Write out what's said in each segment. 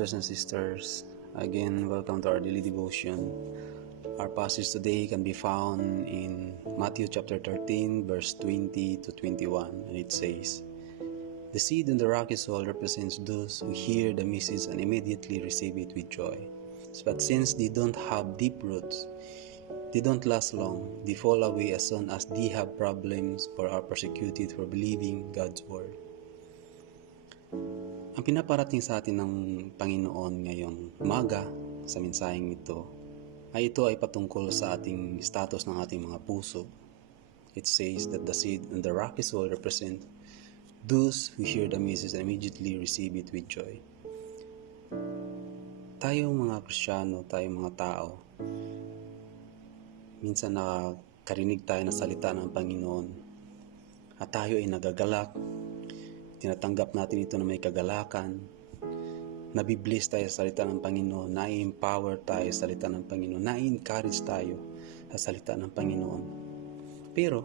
brothers and sisters. Again, welcome to our daily devotion. Our passage today can be found in Matthew chapter 13, verse 20 to 21, and it says, "The seed in the rocky soil represents those who hear the message and immediately receive it with joy. But since they don't have deep roots, they don't last long. They fall away as soon as they have problems or are persecuted for believing God's word." Ang pinaparating sa atin ng Panginoon ngayong umaga sa mensaheng ito ay patungkol sa ating status ng ating mga puso. It says that the seed and the rocky soil represent those who hear the message and immediately receive it with joy. Tayong mga Kristiyano, tayong mga tao, minsan nakakarinig tayo ng salita ng Panginoon at tayo ay nagagalak. Tinatanggap natin ito na may kagalakan. Nabibless tayo sa salita ng Panginoon. Na-empower tayo sa salita ng Panginoon. Na-encourage tayo sa salita ng Panginoon. Pero,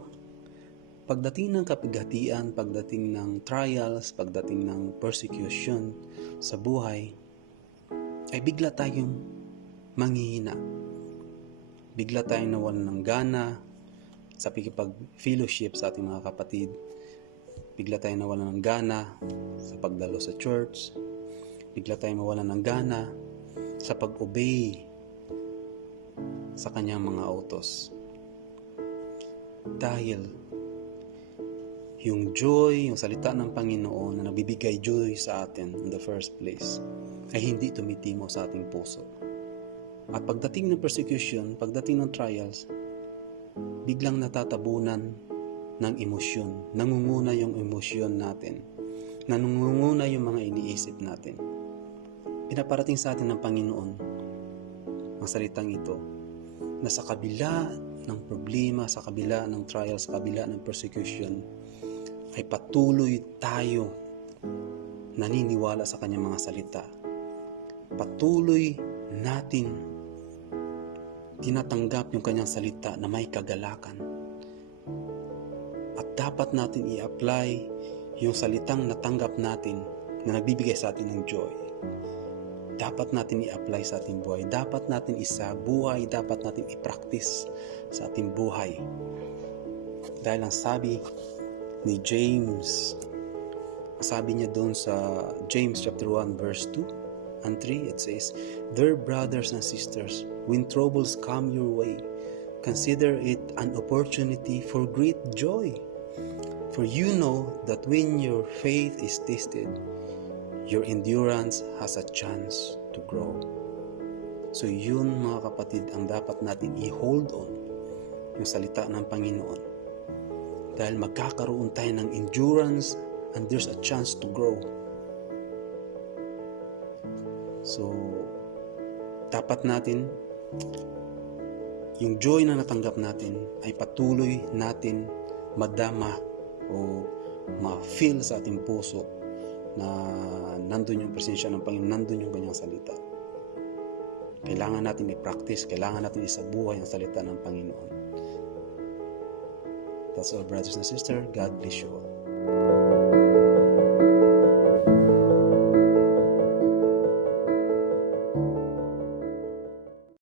pagdating ng kapighatian, pagdating ng trials, pagdating ng persecution sa buhay, ay bigla tayong manghihina. Bigla tayong nawalan ng gana sa pakikipag-fellowship sa ating mga kapatid. Bigla tayong nawalan ng gana sa pagdalo sa church. Bigla tayong mawalan ng gana sa pag-obey sa kanyang mga utos. Dahil yung joy, yung salita ng Panginoon na nabibigay joy sa atin in the first place ay hindi tumitimo sa ating puso. At pagdating ng persecution, pagdating ng trials, biglang natatabunan ng emosyon. Nangunguna yung emosyon natin. Nangunguna yung mga iniisip natin. Pinaparating sa atin ng Panginoon ang salitang ito na sa kabila ng problema, sa kabila ng trials, sa kabila ng persecution, ay patuloy tayo naniniwala sa kanyang mga salita. Patuloy natin tinatanggap yung kanyang salita na may kagalakan. At dapat natin i-apply yung salitang natanggap natin na nagbibigay sa atin ng joy. Dapat natin i-apply sa ating buhay. Dapat natin isabuhay. Dapat natin i-practice sa ating buhay. Dahil ang sabi ni James, sabi niya doon sa James chapter 1 verse 2 and 3, it says, "Dear brothers and sisters, when troubles come your way, consider it an opportunity for great joy. For you know that when your faith is tested, your endurance has a chance to grow." So yun mga kapatid, ang dapat natin i-hold on, yung salita ng Panginoon. Dahil magkakaroon tayo ng endurance and there's a chance to grow. So, dapat natin yung joy na natanggap natin ay patuloy natin madama o ma-feel sa ating puso na nandun yung presensya ng Panginoon, nandun yung kanyang salita. Kailangan natin i-practice, kailangan natin isabuhay ang salita ng Panginoon. That's all, brothers and sisters. God bless you all.